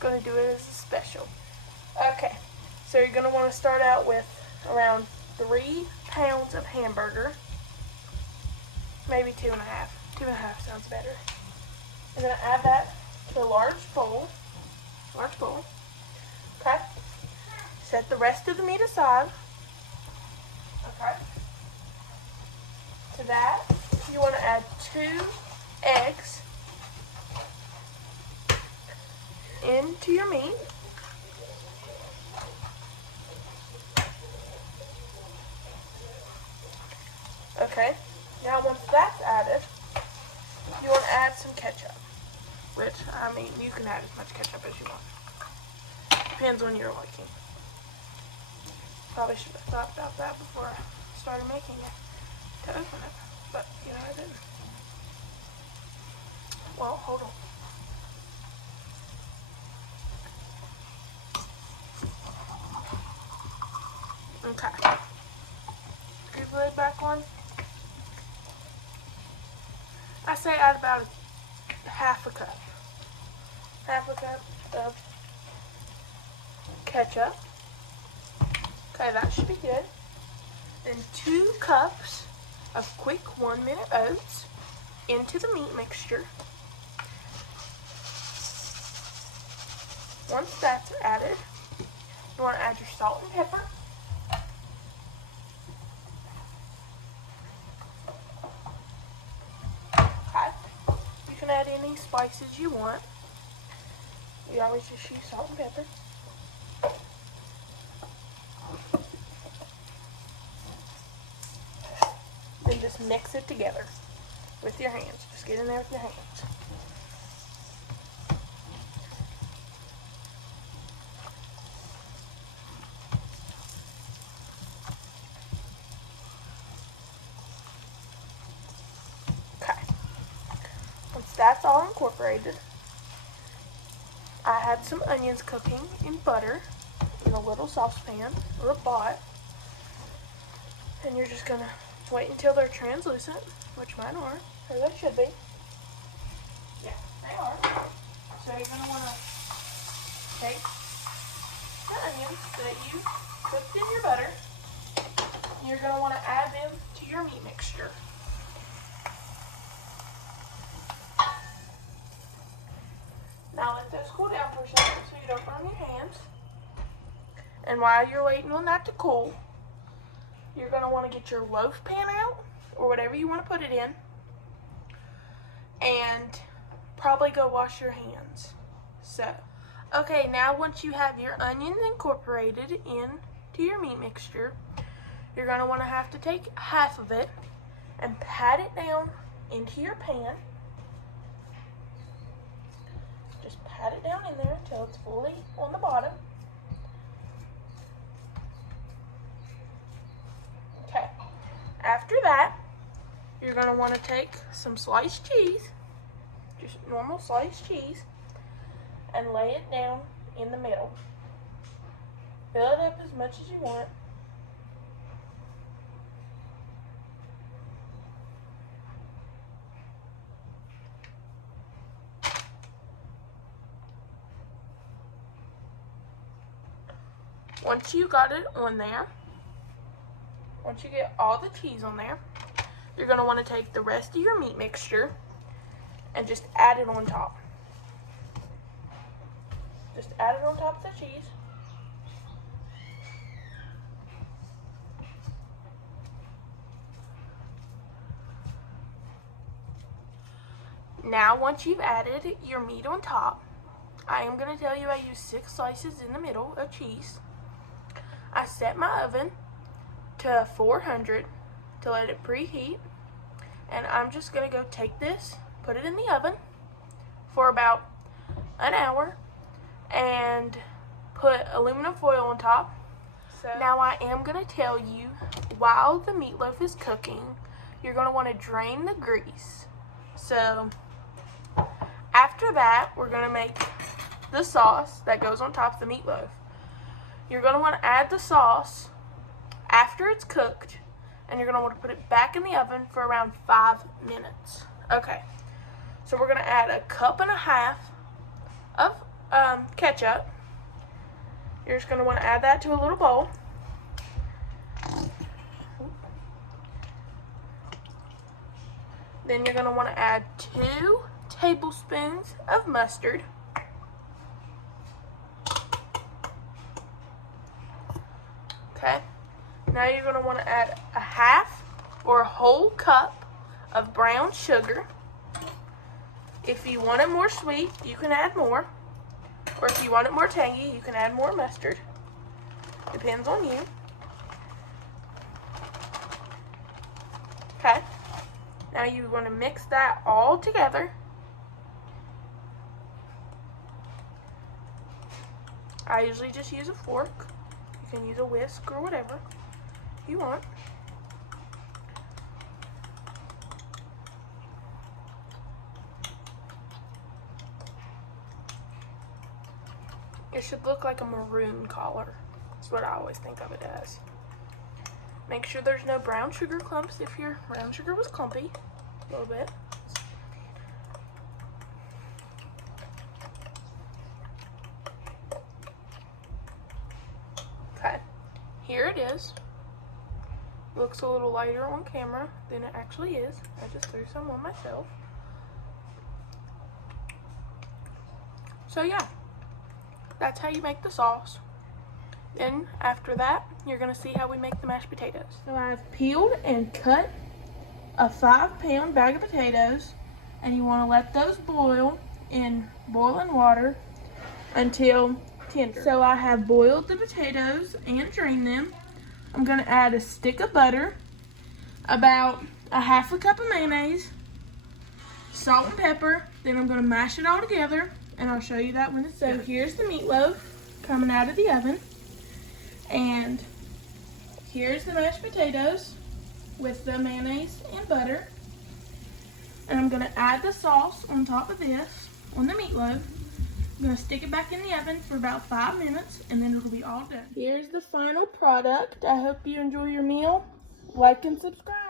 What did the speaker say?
Going to do it as a special. Okay, so you're going to want to start out with around 3 pounds of hamburger. Maybe 2.5. 2.5 sounds better. I'm going to add that to a large bowl. Okay. Set the rest of the meat aside. Okay. To that, you want to add 2 eggs into your meat. Okay. Now once that's added, you want to add some ketchup. Which, I mean, you can add as much ketchup as you want. Depends on your liking. Probably should have thought about that before I started making it to open it. But, you know, I didn't. Well, hold on. Okay. Keep the lid back on. I say add about half a cup. Half a cup of ketchup. Okay, that should be good. Then 2 cups of quick 1-minute oats into the meat mixture. Once that's added, you want to add your salt and pepper. Okay. You can add any spices you want. You always just use salt and pepper. Then just mix it together with your hands. Just get in there with your hands. Okay. Once that's all incorporated, I had some onions cooking in butter in a little saucepan or a pot. And you're just going to wait until they're translucent, which mine are, or they should be. Yeah, they are. So you're going to want to take the onions that you cooked in your butter, and you're going to want to add them to your meat mixture. Now let those cool down for a second so you don't burn your hands. And while you're waiting on that to cool, you're going to want to get your loaf pan out, or whatever you want to put it in, and probably go wash your hands. So, okay, now once you have your onions incorporated into your meat mixture, you're going to want to have to take half of it and pat it down into your pan. Just pat it down in there until it's fully on the bottom. Okay. After that, you're going to want to take some sliced cheese, just normal sliced cheese, and lay it down in the middle. Fill it up as much as you want. Once you got it on there, once you get all the cheese on there, you're going to want to take the rest of your meat mixture and just add it on top. Just add it on top of the cheese. Now once you've added your meat on top, I am going to tell you I use 6 slices in the middle of cheese. I set my oven to 400 to let it preheat, and I'm just going to go take this, put it in the oven for about an hour, and put aluminum foil on top. So now I am going to tell you, while the meatloaf is cooking, you're going to want to drain the grease. So after that, we're going to make the sauce that goes on top of the meatloaf. You're going to want to add the sauce after it's cooked, and you're going to want to put it back in the oven for around 5 minutes. Okay, so we're going to add 1.5 cups of ketchup. You're just going to want to add that to a little bowl. Then you're going to want to add 2 tablespoons of mustard. Okay. Now you're going to want to add a half or a whole cup of brown sugar. If you want it more sweet, you can add more. Or if you want it more tangy, you can add more mustard. Depends on you. Okay. Now you want to mix that all together. I usually just use a fork. You can use a whisk or whatever you want. It should look like a maroon color. That's what I always think of it as. Make sure there's no brown sugar clumps if your brown sugar was clumpy. A little bit. Okay. Here it is. Looks a little lighter on camera than it actually is. I just threw some on myself. So yeah. That's how you make the sauce. Then after that, you're going to see how we make the mashed potatoes. So I've peeled and cut a 5-pound bag of potatoes, and you want to let those boil in boiling water until tender. So I have boiled the potatoes and drained them. I'm going to add a stick of butter, about a half a cup of mayonnaise, salt and pepper. Then I'm going to mash it all together, and I'll show you that when it's done. So here's the meatloaf coming out of the oven. And here's the mashed potatoes with the mayonnaise and butter. And I'm going to add the sauce on top of this, on the meatloaf. I'm going to stick it back in the oven for about 5 minutes, and then it'll be all done. Here's the final product. I hope you enjoy your meal. Like and subscribe.